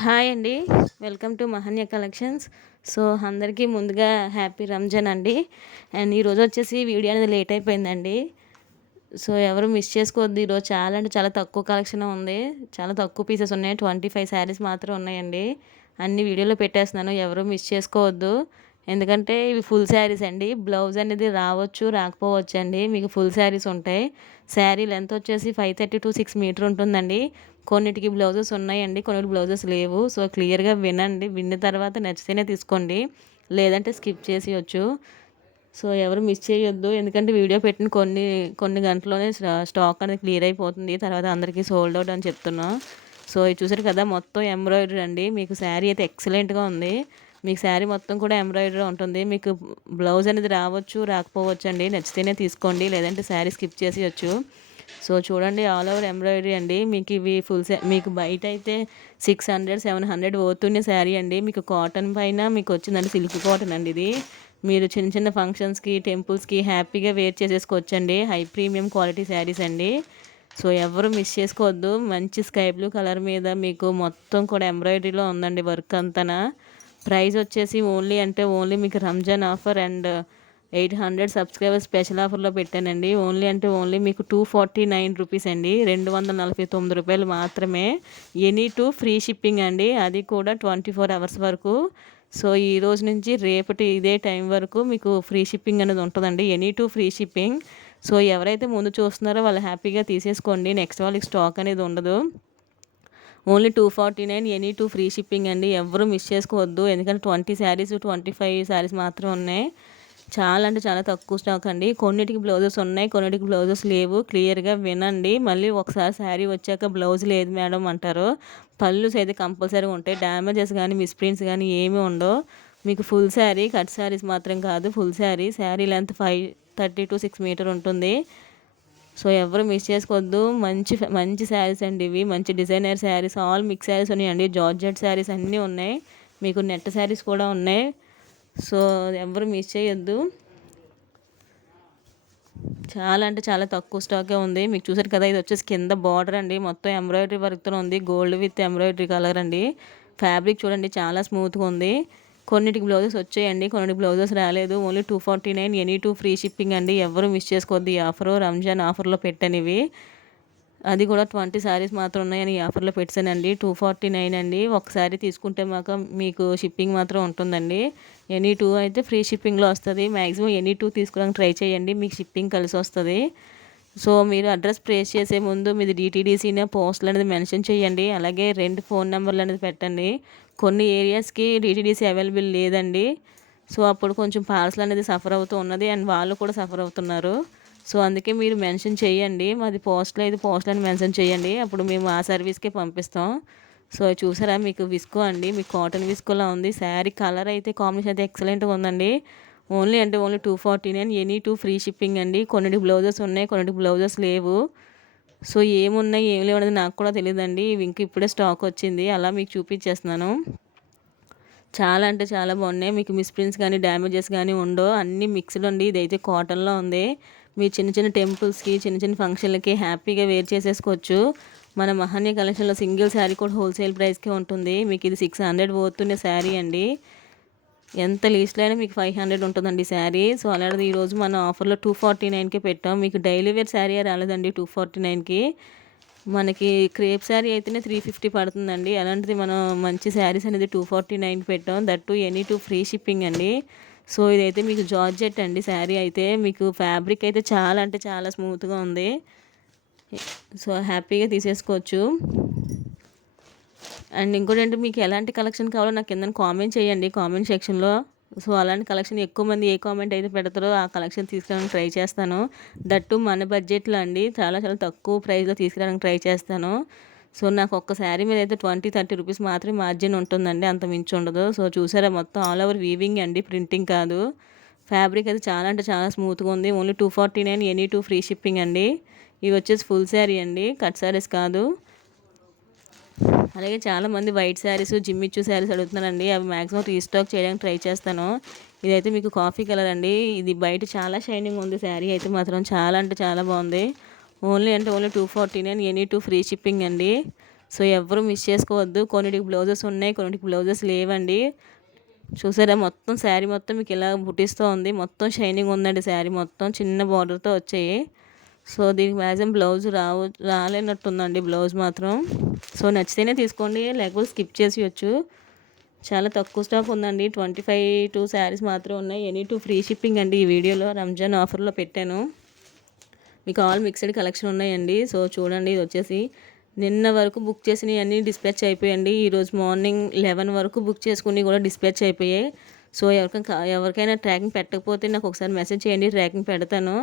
Hi అండి. Welcome to Mahanya collections. So, అందరికీ ముందుగా హ్యాపీ రంజాన్ అండి. అండ్ ఈరోజు వచ్చేసి వీడియో అనేది లేట్ అయిపోయిందండి. సో, ఎవరు మిస్ చేసుకోవద్దు. ఈరోజు చాలా అంటే చాలా తక్కువ కలెక్షన్ ఉంది. చాలా తక్కువ పీసెస్ ఉన్నాయి. 25 శారీస్ మాత్రం ఉన్నాయండి. అన్ని వీడియోలో పెట్టేస్తున్నాను. ఎవరు మిస్ చేసుకోవద్దు. ఎందుకంటే ఇవి ఫుల్ శారీస్ అండి. బ్లౌజ్ అనేది రావచ్చు, రాకపోవచ్చు అండి. మీకు ఫుల్ శారీస్ ఉంటాయి. శారీ లెంత్ వచ్చేసి 530 to 6 మీటర్ ఉంటుందండి. కొన్నిటికి బ్లౌజెస్ ఉన్నాయండి, కొన్నిటికి బ్లౌజెస్ లేవు. సో, క్లియర్‌గా వినండి. విన్న తర్వాత నచ్చితేనే తీసుకోండి. లేదంటే స్కిప్ చేసేయొచ్చు. సో, ఎవరు మిస్ చేయొద్దు. ఎందుకంటే వీడియో పెట్టిన కొన్ని గంటల్లోనే స్టాక్ అనేది క్లియర్ అయిపోతుంది. తర్వాత అందరికీ సోల్డ్ అవుట్ అని చెప్తున్నా. సో, ఇది చూసారు కదా, మొత్తం ఎంబ్రాయిడరీ అండి. మీకు శారీ అయితే ఎక్సలెంట్‌గా ఉంది. మీకు శారీ మొత్తం కూడా ఎంబ్రాయిడరీ ఉంటుంది. మీకు బ్లౌజ్ అనేది రావచ్చు, రాకపోవచ్చు అండి. నచ్చితేనే తీసుకోండి. లేదంటే శారీ స్కిప్ చేసేయొచ్చు. సో, చూడండి, ఆల్ ఓవర్ ఎంబ్రాయిడరీ అండి. మీకు ఇవి మీకు బయట అయితే 600, 700 పోతున్న శారీ అండి. మీకు కాటన్ పైన మీకు వచ్చిందండి, సిల్క్ కాటన్ అండి ఇది. మీరు చిన్న చిన్న ఫంక్షన్స్‌కి, టెంపుల్స్‌కి హ్యాపీగా వేర్ చేసేసుకోవచ్చండి. హై ప్రీమియం క్వాలిటీ శారీస్ అండి. సో, ఎవ్వరు మిస్ చేసుకోవద్దు. మంచి స్కై బ్లూ కలర్ మీద మీకు మొత్తం కూడా ఎంబ్రాయిడరీలో ఉందండి వర్క్ అంతనా. ప్రైస్ వచ్చేసి ఓన్లీ మీకు Ramzan offer and 800 subscribers special ఆఫర్లో పెట్టానండి. ఓన్లీ మీకు 249 రూపీస్ అండి. రూ. 249 మాత్రమే. ఎనీ టూ ఫ్రీ షిప్పింగ్ అండి. అది కూడా 24 అవర్స్ వరకు. సో, ఈ రోజు నుంచి రేపటి ఇదే టైం వరకు మీకు ఫ్రీ షిప్పింగ్ అనేది ఉంటుందండి. Any two free shipping. So, ఎవరైతే ముందు చూస్తున్నారో వాళ్ళు హ్యాపీగా తీసేసుకోండి. నెక్స్ట్ వాళ్ళకి స్టాక్ అనేది ఉండదు. Only 249 any two free shipping అండి. ఎవ్వరూ మిస్ చేసుకోవద్దు. ఎందుకంటే 20 శారీస్, 25 శారీస్ మాత్రం ఉన్నాయి. చాలా అంటే చాలా తక్కువ స్టాక్ అండి. కొన్నిటికి బ్లౌజెస్ ఉన్నాయి, కొన్నిటికి బ్లౌజెస్ లేవు. క్లియర్‌గా వినండి. మళ్ళీ ఒకసారి శారీ వచ్చాక బ్లౌజ్ లేదు మేడం అంటారు. పళ్ళుస్ అయితే కంపల్సరీగా ఉంటాయి. డ్యామేజెస్ కానీ, మిస్‌ప్రింట్స్ కానీ ఏమీ ఉండవు. మీకు ఫుల్ శారీ, కట్ శారీస్ మాత్రం కాదు, full sari. Sari length 530 to 6 metre ఉంటుంది. సో, ఎవరు మిస్ చేసుకోవద్దు. మంచి శారీస్ అండి ఇవి. మంచి designer saris, all mix saris ఉన్నాయండి. జార్జెట్ శారీస్ అన్నీ ఉన్నాయి. మీకు నెట్ శారీస్ కూడా ఉన్నాయి. సో, ఎవరు మిస్ చేయొద్దు. చాలా అంటే చాలా తక్కువ స్టాకే ఉంది. మీకు చూసారు కదా, ఇది వచ్చేసి కింద బార్డర్ అండి. మొత్తం ఎంబ్రాయిడరీ వర్క్‌తో ఉంది. గోల్డ్ విత్ ఎంబ్రాయిడరీ కలర్ అండి. ఫ్యాబ్రిక్ చూడండి, చాలా స్మూత్‌గా ఉంది. కొన్నిటికి బ్లౌజెస్ వచ్చాయండి, కొన్నిటికి బ్లౌజెస్ రాలేదు. Only 249 any two free shipping అండి. ఎవ్వరు మిస్ చేసుకోవద్దు. ఈ ఆఫరు రంజాన్ ఆఫర్లో పెట్టాను ఇవి. అది కూడా 20 శారీస్ మాత్రం ఉన్నాయని ఈ ఆఫర్లో పెట్టానండి. 249 అండి. ఒకసారి తీసుకుంటే మీకు షిప్పింగ్ మాత్రం ఉంటుందండి. ఎనీ టూ అయితే ఫ్రీ షిప్పింగ్లో వస్తుంది. మ్యాక్సిమం ఎనీ టూ తీసుకోవడానికి ట్రై చేయండి. మీకు షిప్పింగ్ కలిసి వస్తుంది. సో, మీరు అడ్రస్ ప్లేస్ చేసే ముందు మీది డీటీడీసీనే పోస్టులు అనేది మెన్షన్ చేయండి. అలాగే 2 ఫోన్ నెంబర్లు అనేది పెట్టండి. కొన్ని ఏరియాస్కి డీటీడీసీ అవైలబుల్ లేదండి. సో, అప్పుడు కొంచెం పార్సల్ అనేది సఫర్ అవుతూ ఉన్నది అండ్ వాళ్ళు కూడా సఫర్ అవుతున్నారు. సో, అందుకే మీరు మెన్షన్ చేయండి. మాది పోస్టులో అయితే పోస్టులు అని మెన్షన్ చేయండి. అప్పుడు మేము ఆ సర్వీస్‌కే పంపిస్తాం. సో, చూసారా, మీకు విస్కో అండి. మీకు కాటన్ విస్కోలా ఉంది. శారీ కలర్ అయితే కాంబినేషన్ అయితే ఎక్సలెంట్‌గా ఉందండి. Only 249 any two free shipping అండి. కొన్నిటికి బ్లౌజెస్ ఉన్నాయి, కొన్నిటికి బ్లౌజెస్ లేవు. సో, ఏమున్నాయి, ఏమి లేవు అనేది నాకు కూడా తెలీదండి. ఇవి ఇంక ఇప్పుడే స్టాక్ వచ్చింది. అలా మీకు చూపించేస్తున్నాను. చాలా అంటే చాలా బాగున్నాయి. మీకు మిస్‌ప్రింట్స్ కానీ, డ్యామేజెస్ కానీ ఉండవు. అన్నీ మిక్స్డ్ అండి. ఇదైతే కాటన్‌లో ఉంది. మీ చిన్న చిన్న టెంపుల్స్‌కి, చిన్న చిన్న ఫంక్షన్‌లకి హ్యాపీగా వేర్ చేసేసుకోవచ్చు. మన మహన్య కలెక్షన్‌లో సింగిల్ శారీ కూడా హోల్సేల్ ప్రైస్‌కే ఉంటుంది. మీకు ఇది 600 పోతున్న శారీ అండి. ఎంత లీస్ట్‌లో అయినా మీకు 500 ఉంటుందండి శారీ. సో, అలాంటిది ఈరోజు మనం ఆఫర్‌లో 249కే పెట్టాం. మీకు డైలీ వేర్ శారీయే రాలేదండి 249కి. మనకి క్రేప్ శారీ అయితేనే 350 పడుతుందండి. అలాంటిది మనం మంచి శారీస్ అనేది 249కి పెట్టాం. That two any two free shipping అండి. సో, ఇదైతే మీకు జార్జెట్ అండి. శారీ అయితే మీకు ఫ్యాబ్రిక్ అయితే చాలా అంటే చాలా స్మూత్‌గా ఉంది. సో, హ్యాపీగా తీసేసుకోవచ్చు. అండ్ ఇంకోటంటే, మీకు ఎలాంటి కలెక్షన్ కావాలో నాకు కిందన కామెంట్ చేయండి కామెంట్ సెక్షన్‌లో. సో, అలాంటి కలెక్షన్ ఎక్కువ మంది ఏ కామెంట్ అయితే పెడతారో ఆ కలెక్షన్ తీసుకురావడానికి ట్రై చేస్తాను. దట్ టూ మన బడ్జెట్‌లో అండి. చాలా చాలా తక్కువ ప్రైస్‌లో తీసుకురావడానికి ట్రై చేస్తాను. సో, నాకు ఒక్క శారీ మీద అయితే 20, 30 రూపీస్ మాత్రమే మార్జిన్ ఉంటుందండి. అంత మించి ఉండదు. సో, చూసారా, మొత్తం ఆల్ ఓవర్ వీవింగ్ అండి, ప్రింటింగ్ కాదు. ఫ్యాబ్రిక్ అయితే చాలా అంటే చాలా స్మూత్‌గా ఉంది. Only 249 any two free shipping అండి. ఇవి వచ్చేసి ఫుల్ శారీ అండి, కట్ శారీస్ కాదు. అలాగే చాలామంది వైట్ శారీస్, జిమ్మిచ్చు శారీస్ అడుగుతున్నారండి. అవి మ్యాక్సిమం రీస్టాక్ చేయడానికి ట్రై చేస్తాను. ఇదైతే మీకు కాఫీ కలర్ అండి. ఇది బయట చాలా షైనింగ్ ఉంది. శారీ అయితే మాత్రం చాలా అంటే చాలా బాగుంది. Only 249 any two free shipping అండి. సో ఎవరు మిస్ చేసుకోవద్దు. కొన్నిటికి బ్లౌజెస్ ఉన్నాయి, కొన్నిటికి బ్లౌజెస్ లేవండి. చూసారా మొత్తం శారీ మొత్తం మీకు ఇలా బుట్టిస్తూ ఉంది. మొత్తం షైనింగ్ ఉందండి శారీ మొత్తం. చిన్న బార్డర్తో వచ్చాయి. సో దీనికి మ్యాక్సిమం బ్లౌజ్ రాలేనట్టుందండి బ్లౌజ్ మాత్రం. సో నచ్చితేనే తీసుకోండి, లేకపోతే స్కిప్ చేసేయచ్చు. చాలా తక్కువ స్టాక్ ఉందండి. 25 శారీస్ మాత్రం ఉన్నాయి. ఎనీ 2 ఫ్రీ షిప్పింగ్ అండి. ఈ వీడియోలో రంజాన్ ఆఫర్లో పెట్టాను. మీకు ఆల్ మిక్స్డ్ కలెక్షన్ ఉన్నాయండి. సో చూడండి, ఇది వచ్చేసి నిన్న వరకు బుక్ చేసినవి అన్నీ డిస్పాచ్ అయిపోయాయండి. ఈరోజు మార్నింగ్ 11 వరకు బుక్ చేసుకుని కూడా డిస్పాచ్ అయిపోయాయి. సో ఎవరికైనా ట్రాకింగ్ పెట్టకపోతే నాకు ఒకసారి మెసేజ్ చేయండి, ట్రాకింగ్ పెడతాను.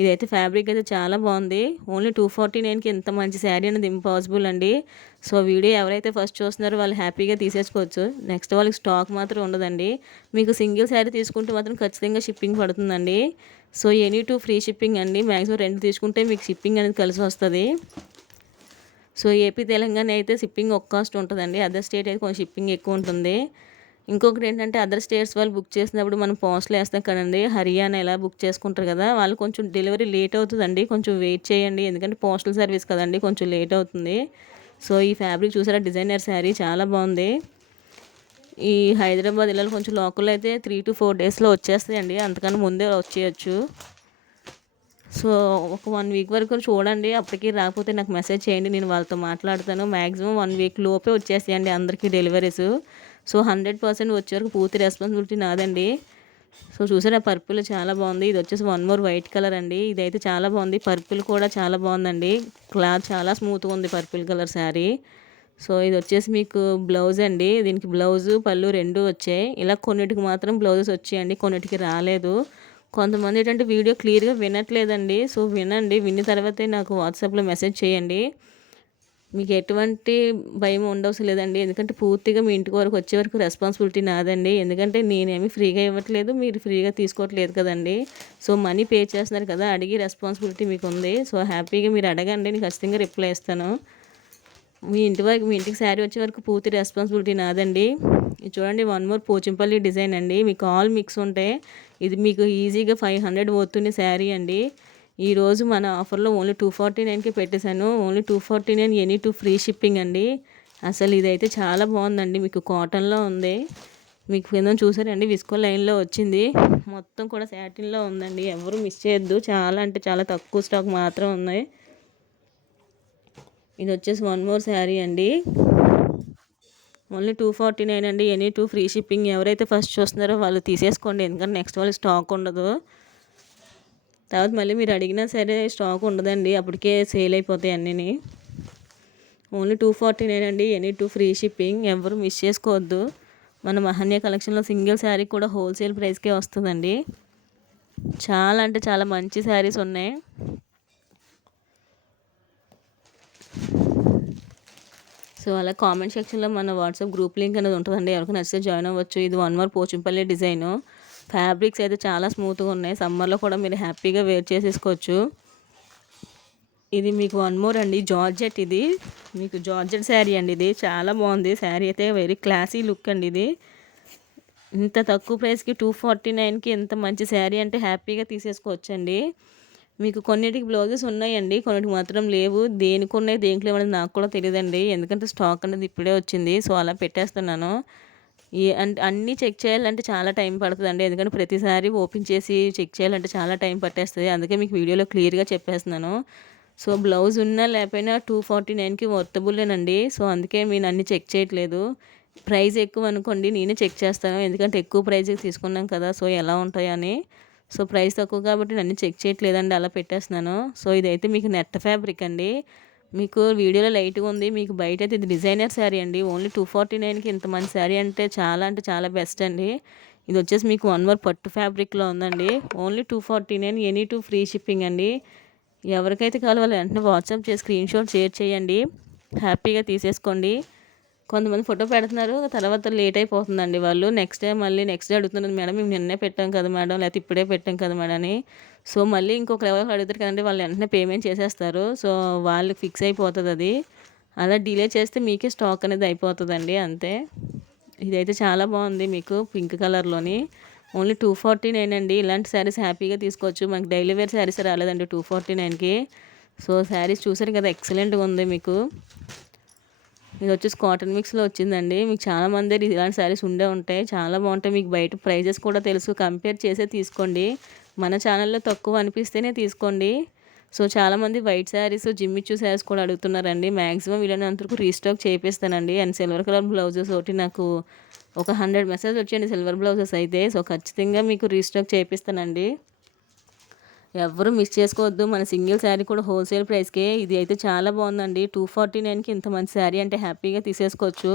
ఇదైతే ఫ్యాబ్రిక్ అయితే చాలా బాగుంది. ఓన్లీ 249కి ఇంత మంచి శారీ అనేది ఇంపాసిబుల్ అండి. సో వీడియో ఎవరైతే ఫస్ట్ చూస్తున్నారో వాళ్ళు హ్యాపీగా తీసేసుకోవచ్చు. నెక్స్ట్ వాళ్ళకి స్టాక్ మాత్రం ఉండదండి. మీకు సింగిల్ శారీ తీసుకుంటే మాత్రం ఖచ్చితంగా షిప్పింగ్ పడుతుందండి. సో ఎనీ 2 ఫ్రీ షిప్పింగ్ అండి. మ్యాక్సిమం 2 తీసుకుంటే మీకు షిప్పింగ్ అనేది కలిసి వస్తుంది. సో ఏపీ తెలంగాణ అయితే షిప్పింగ్ ఒక కాస్ట్ ఉంటుందండి. అదర్ స్టేట్ అయితే కొంచెం షిప్పింగ్ ఎక్కువ ఉంటుంది. ఇంకొకటి ఏంటంటే అదర్ స్టేట్స్ వాళ్ళు బుక్ చేసినప్పుడు మనం పోస్టులు వేస్తాం కదండి. హర్యానా ఎలా బుక్ చేసుకుంటారు కదా, వాళ్ళు కొంచెం డెలివరీ లేట్ అవుతుందండి. కొంచెం వెయిట్ చేయండి, ఎందుకంటే పోస్టల్ సర్వీస్ కదండి, కొంచెం లేట్ అవుతుంది. సో ఈ ఫ్యాబ్రిక్ చూసారా, డిజైనర్ శారీ చాలా బాగుంది. ఈ హైదరాబాద్ ఇలా కొంచెం లోకల్ అయితే 3 to 4 డేస్లో వచ్చేస్తాయండి. అంతకన్నా ముందే వచ్చేయచ్చు. సో ఒక 1 వీక్ వరకు చూడండి. అప్పటికి రాకపోతే నాకు మెసేజ్ చేయండి, నేను వాళ్ళతో మాట్లాడతాను. మ్యాక్సిమం 1 వీక్ లోపే వచ్చేస్తాయండి అందరికీ డెలివరీస్. సో 100% వచ్చే వరకు పూర్తి రెస్పాన్సిబిలిటీ నాదండి. సో చూసారా, పర్పుల్ చాలా బాగుంది. ఇది వచ్చేసి 1 మోర్ వైట్ కలర్ అండి. ఇదైతే చాలా బాగుంది. పర్పుల్ కూడా చాలా బాగుందండి. క్లాత్ చాలా స్మూత్గా ఉంది పర్పుల్ కలర్ శారీ. సో ఇది వచ్చేసి మీకు బ్లౌజ్ అండి. దీనికి బ్లౌజు పళ్ళు 2 వచ్చాయి. ఇలా కొన్నిటికి మాత్రం బ్లౌజెస్ వచ్చాయండి, కొన్నిటికి రాలేదు. కొంతమంది ఏంటంటే వీడియో క్లియర్గా వినట్లేదండి. సో వినండి, విన్న తర్వాతే నాకు వాట్సాప్లో మెసేజ్ చేయండి. మీకు ఎటువంటి భయం ఉండవసరం లేదండి, ఎందుకంటే పూర్తిగా మీ ఇంటికి వరకు వచ్చే వరకు రెస్పాన్సిబిలిటీ నాదండి. ఎందుకంటే నేనేమి ఫ్రీగా ఇవ్వట్లేదు, మీరు ఫ్రీగా తీసుకోవట్లేదు కదండి. సో మనీ పే చేస్తున్నారు కదా, అడిగి రెస్పాన్సిబిలిటీ మీకు ఉంది. సో హ్యాపీగా మీరు అడగండి, నేను ఖచ్చితంగా రిప్లై ఇస్తాను. మీ ఇంటికి శారీ వచ్చే వరకు పూర్తి రెస్పాన్సిబిలిటీ నాదండి. ఇది చూడండి, 1 మోర్ పోచంపల్లి డిజైన్ అండి. మీకు ఆల్ మిక్స్ ఉంటాయి. ఇది మీకు ఈజీగా 500 పోతుంది శారీ అండి. ఈరోజు మన ఆఫర్లో ఓన్లీ 249కి పెట్టేశాను. ఓన్లీ 249, ఎనీ 2 ఫ్రీ షిప్పింగ్ అండి. అసలు ఇదైతే చాలా బాగుందండి. మీకు కాటన్లో ఉంది. మీకు కింద చూసారండి, విస్కో లైన్లో వచ్చింది. మొత్తం కూడా శాటిన్లో ఉందండి. ఎవరు మిస్ చేయొద్దు. చాలా అంటే చాలా తక్కువ స్టాక్ మాత్రం ఉన్నాయి. ఇది వచ్చేసి 1 మోర్ శారీ అండి. ఓన్లీ 249 అండి. Any 2 free shipping. ఎవరైతే ఫస్ట్ చూస్తున్నారో వాళ్ళు తీసేసుకోండి, ఎందుకంటే నెక్స్ట్ వాళ్ళు స్టాక్ ఉండదు. తర్వాత మళ్ళీ మీరు అడిగినా సరే స్టాక్ ఉండదండి, అప్పటికే సేల్ అయిపోతాయి అన్నీ. ఓన్లీ 249 అండి. Any 2 free shipping. ఎవరు మిస్ చేసుకోవద్దు. మన మహన్య కలెక్షన్లో సింగిల్ శారీ కూడా హోల్సేల్ ప్రైస్కే వస్తుందండి. చాలా అంటే చాలా మంచి శారీస్ ఉన్నాయి. సో అలా కామెంట్ సెక్షన్లో మన వాట్సాప్ గ్రూప్ లింక్ అనేది ఉంటుందండి. ఎవరికి నచ్చితే జాయిన్ అవ్వచ్చు. ఇది 1 మోర్ పోచంపల్లి డిజైను. ఫ్యాబ్రిక్స్ అయితే చాలా స్మూత్గా ఉన్నాయి. సమ్మర్లో కూడా మీరు హ్యాపీగా వేర్ చేసేసుకోవచ్చు. ఇది మీకు 1 మోర్ అండి, జార్జెట్. ఇది మీకు జార్జెట్ శారీ అండి. ఇది చాలా బాగుంది శారీ అయితే, వెరీ క్లాసీ లుక్ అండి. ఇది ఇంత తక్కువ ప్రైస్కి 249కి ఎంత మంచి శారీ అంటే హ్యాపీగా తీసేసుకోవచ్చండి. మీకు కొన్నిటికి బ్లౌజెస్ ఉన్నాయండి, కొన్నిటికి మాత్రం లేవు. దేనికి ఉన్నాయి దేనికి లేవనేది నాకు కూడా తెలియదండి, ఎందుకంటే స్టాక్ అనేది ఇప్పుడే వచ్చింది. సో అలా పెట్టేస్తున్నాను. అంటే అన్నీ చెక్ చేయాలంటే చాలా టైం పడుతుందండి, ఎందుకంటే ప్రతిసారి ఓపెన్ చేసి చెక్ చేయాలంటే చాలా టైం పట్టేస్తుంది. అందుకే మీకు వీడియోలో క్లియర్గా చెప్పేస్తున్నాను. సో బ్లౌజ్ ఉన్నా లేకపోయినా 249కి వర్తబుల్లేనండి. సో అందుకే నేను అన్నీ చెక్ చేయట్లేదు. ప్రైస్ ఎక్కువ అనుకోండి, నేనే చెక్ చేస్తాను, ఎందుకంటే ఎక్కువ ప్రైస్కి తీసుకున్నాం కదా, సో ఎలా ఉంటాయని. సో ప్రైస్ తక్కువ కాబట్టి నన్ను చెక్ చేయట్లేదండి, అలా పెట్టేస్తున్నాను. సో ఇదైతే మీకు నెట్ ఫ్యాబ్రిక్ అండి. మీకు వీడియోలో లైట్గా ఉంది, మీకు బయట అయితే ఇది డిజైనర్ శారీ అండి. ఓన్లీ 249కి ఇంత మంచి శారీ అంటే చాలా బెస్ట్ అండి. ఇది వచ్చేసి మీకు 1 మోర్ పట్టు ఫ్యాబ్రిక్లో ఉందండి. ఓన్లీ 249, ఎనీ 2 ఫ్రీ షిప్పింగ్ అండి. ఎవరికైతే కావాలో వాళ్ళు వెంటనే వాట్సాప్ చేసి స్క్రీన్ షాట్ షేర్ చేయండి, హ్యాపీగా తీసేసుకోండి. కొంతమంది ఫోటో పెడుతున్నారు, తర్వాత లేట్ అయిపోతుందండి. వాళ్ళు నెక్స్ట్ డే అడుగుతున్నారు, మేడం మేము నిన్నే పెట్టాం కదా మేడం, లేకపోతే ఇప్పుడే పెట్టాం కదా మేడం అని. సో మళ్ళీ ఇంకొక ఎవరికి అడుగుతారు కదండి, వాళ్ళు వెంటనే పేమెంట్ చేసేస్తారు. సో వాళ్ళకి ఫిక్స్ అయిపోతుంది అది. అలా డిలే చేస్తే మీకే స్టాక్ అనేది అయిపోతుందండి, అంతే. ఇదైతే చాలా బాగుంది, మీకు పింక్ కలర్లోని. ఓన్లీ 249 అండి. ఇలాంటి శారీస్ హ్యాపీగా తీసుకోవచ్చు. మనకి డైలీ వేర్ శారీస్ రాలేదండి 249కి. సో శారీస్ చూసారు కదా, ఎక్సలెంట్గా ఉంది మీకు. ఇది వచ్చేసి కాటన్ మిక్స్లో వచ్చిందండి. మీకు చాలామంది ఇలాంటి శారీస్ ఉండే ఉంటాయి, చాలా బాగుంటాయి. మీకు బయట ప్రైజెస్ కూడా తెలుసు, కంపేర్ చేసే తీసుకోండి. మన ఛానల్లో తక్కువ అనిపిస్తేనే తీసుకోండి. సో చాలామంది వైట్ శారీస్, జిమ్మిచ్చు శారీస్ కూడా అడుగుతున్నారండి. మ్యాక్సిమం వీళ్ళనంతకు రీస్టాక్ చేపిస్తానండి. అండ్ సిల్వర్ కలర్ బ్లౌజెస్ ఒకటి నాకు ఒక 100 మెసేజ్ వచ్చేయండి సిల్వర్ బ్లౌజెస్ అయితే. సో ఖచ్చితంగా మీకు రీస్టాక్ చేపిస్తానండి. ఎవరు మిస్ చేసుకోవద్దు. మన సింగిల్ శారీ కూడా హోల్సేల్ ప్రైస్కే. ఇది అయితే చాలా బాగుందండి. 249కి ఇంత మంచి శారీ అంటే హ్యాపీగా తీసేసుకోవచ్చు.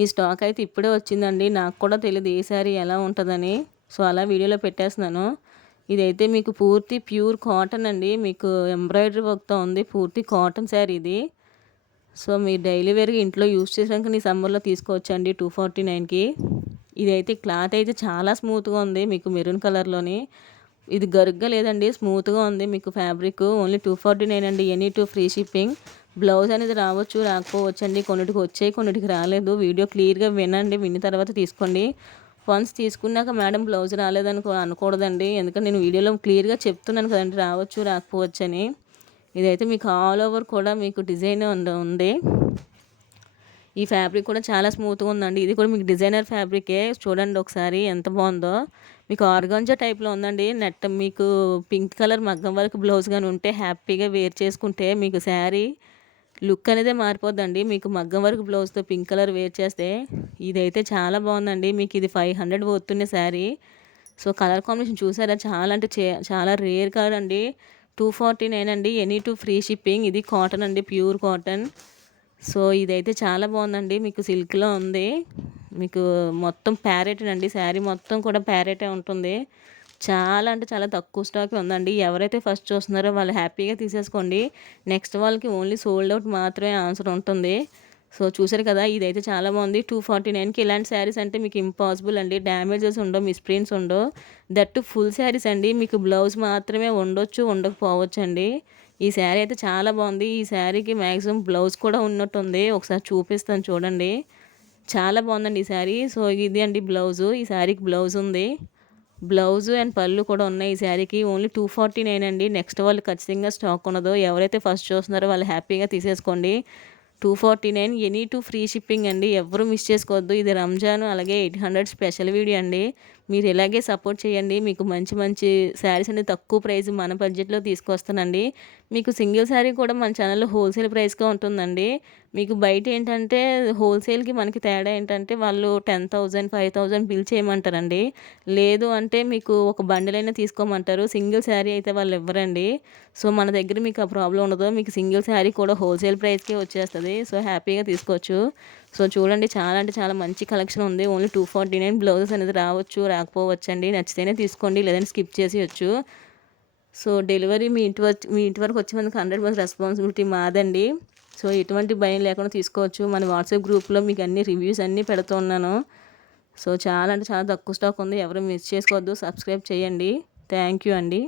ఈ స్టాక్ అయితే ఇప్పుడే వచ్చిందండి. నాకు కూడా తెలియదు ఏ శారీ ఎలా ఉంటుందని. సో అలా వీడియోలో పెట్టేస్తున్నాను. ఇదైతే మీకు పూర్తి ప్యూర్ కాటన్ అండి. మీకు ఎంబ్రాయిడరీ వర్క్తో ఉంది. పూర్తి కాటన్ శారీ ఇది. సో మీరు డైలీ వేర్గా ఇంట్లో యూస్ చేసాక ఈ సమ్మర్లో తీసుకోవచ్చండి 249కి. ఇదైతే క్లాత్ అయితే చాలా స్మూత్గా ఉంది. మీకు మెరూన్ కలర్లోని ఇది గరుగ్గా లేదండి, స్మూత్గా ఉంది. మీకు ఫ్యాబ్రిక్ ఓన్లీ 249 అండి. Any two free shipping. Blouse అనేది రావచ్చు, రాకపోవచ్చు అండి. కొన్నిటికి వచ్చాయి, కొన్నిటికి రాలేదు. వీడియో క్లియర్గా వినండి, విన్న తర్వాత తీసుకోండి. వన్స్ తీసుకున్నాక మేడం బ్లౌజ్ అనకూడదండి. ఎందుకంటే నేను వీడియోలో క్లియర్గా చెప్తున్నాను కదండి, రావచ్చు రాకపోవచ్చు అని. ఇదైతే మీకు ఆల్ ఓవర్ కూడా మీకు డిజైన్ ఉంది. ఈ ఫ్యాబ్రిక్ కూడా చాలా స్మూత్గా ఉందండి. ఇది కూడా మీకు డిజైనర్ ఫ్యాబ్రికే. చూడండి ఒకసారి ఎంత బాగుందో. మీకు ఆర్గాంజా టైప్లో ఉందండి. నెట్ మీకు పింక్ కలర్ మగ్గం వర్క్ బ్లౌజ్ కానీ ఉంటే హ్యాపీగా వేర్ చేసుకుంటే మీకు శారీ లుక్ అనేది మారిపోద్దండి. మీకు మగ్గం వర్క్ బ్లౌజ్తో పింక్ కలర్ వేర్ చేస్తే ఇదైతే చాలా బాగుందండి. మీకు ఇది 500 పోతున్న శారీ. సో కలర్ కాంబినేషన్ చూసారా, చాలా అంటే చాలా రేర్ కలర్ అండి. 249 అండి. Any two free shipping. ఇది కాటన్ అండి, ప్యూర్ కాటన్. సో ఇదైతే చాలా బాగుందండి. మీకు సిల్క్లో ఉంది. మీకు మొత్తం ప్యారెట్ అండి. శారీ మొత్తం కూడా ప్యారెటే ఉంటుంది. చాలా అంటే చాలా తక్కువ స్టాక్ ఉందండి. ఎవరైతే ఫస్ట్ చూస్తున్నారో వాళ్ళు హ్యాపీగా తీసేసుకోండి. నెక్స్ట్ వాళ్ళకి ఓన్లీ సోల్డ్ అవుట్ మాత్రమే ఆన్సర్ ఉంటుంది. సో చూసారు కదా, ఇదైతే చాలా బాగుంది. 249కి ఇలాంటి శారీస్ అంటే మీకు ఇంపాసిబుల్ అండి. డ్యామేజెస్ ఉండవు, మిస్ప్రింట్స్ ఉండవు. దట్టు ఫుల్ శారీస్ అండి. మీకు బ్లౌజ్ మాత్రమే ఉండొచ్చు, ఉండకపోవచ్చు అండి. ఈ శారీ అయితే చాలా బాగుంది. ఈ శారీకి మ్యాక్సిమం బ్లౌజ్ కూడా ఉన్నట్టుంది. ఒకసారి చూపిస్తాను చూడండి. చాలా బాగుందండి ఈ శారీ. సో ఇది అండి బ్లౌజు. ఈ శారీకి బ్లౌజ్ ఉంది. బ్లౌజు అండ్ పళ్ళు కూడా ఉన్నాయి ఈ శారీకి. ఓన్లీ 249 అండి. నెక్స్ట్ వాళ్ళు ఖచ్చితంగా స్టాక్ ఉండదు. ఎవరైతే ఫస్ట్ చూస్తున్నారో వాళ్ళు హ్యాపీగా తీసేసుకోండి. 249 ఎనీ టూ ఫ్రీ షిప్పింగ్ అండి. ఎవరు మిస్ చేసుకోవద్దు. ఇది రంజాన్ అలాగే 800 స్పెషల్ వీడియో అండి. మీరు ఇలాగే సపోర్ట్ చేయండి. మీకు మంచి మంచి శారీస్ అనేది తక్కువ ప్రైస్ మన బడ్జెట్లో తీసుకొస్తానండి. మీకు సింగిల్ శారీ కూడా మన ఛానల్లో హోల్సేల్ ప్రైస్గా ఉంటుందండి. మీకు బయట ఏంటంటే హోల్సేల్కి మనకి తేడా ఏంటంటే వాళ్ళు 10,000 5,000 బిల్ చేయమంటారండి. లేదు అంటే మీకు ఒక బండిల్ అయినా తీసుకోమంటారు. సింగిల్ శారీ అయితే వాళ్ళు ఇవ్వరండి. సో మన దగ్గర మీకు ఆ ప్రాబ్లం ఉండదు. మీకు సింగిల్ శారీ కూడా హోల్సేల్ ప్రైస్కే వచ్చేస్తుంది. సో హ్యాపీగా తీసుకోవచ్చు. సో చూడండి, చాలా అంటే చాలా మంచి కలెక్షన్ ఉంది. ఓన్లీ 249 బ్లౌజెస్ అనేది రావచ్చు, రాకపోవచ్చు అండి. నచ్చితేనే తీసుకోండి, లేదంటే స్కిప్ చేసేయచ్చు. సో డెలివరీ మీ ఇంటి వరకు వచ్చే మనకు 100% రెస్పాన్సిబిలిటీ మాదండి. సో ఎటువంటి భయం లేకుండా తీసుకోవచ్చు. మన వాట్సాప్ గ్రూప్లో మీకు అన్ని రివ్యూస్ అన్నీ పెడుతూ ఉన్నాను. సో చాలా అంటే చాలా తక్కువ స్టాక్ ఉంది. ఎవరు మిస్ చేసుకోవద్దు. సబ్స్క్రైబ్ చేయండి. థ్యాంక్ యూ అండి.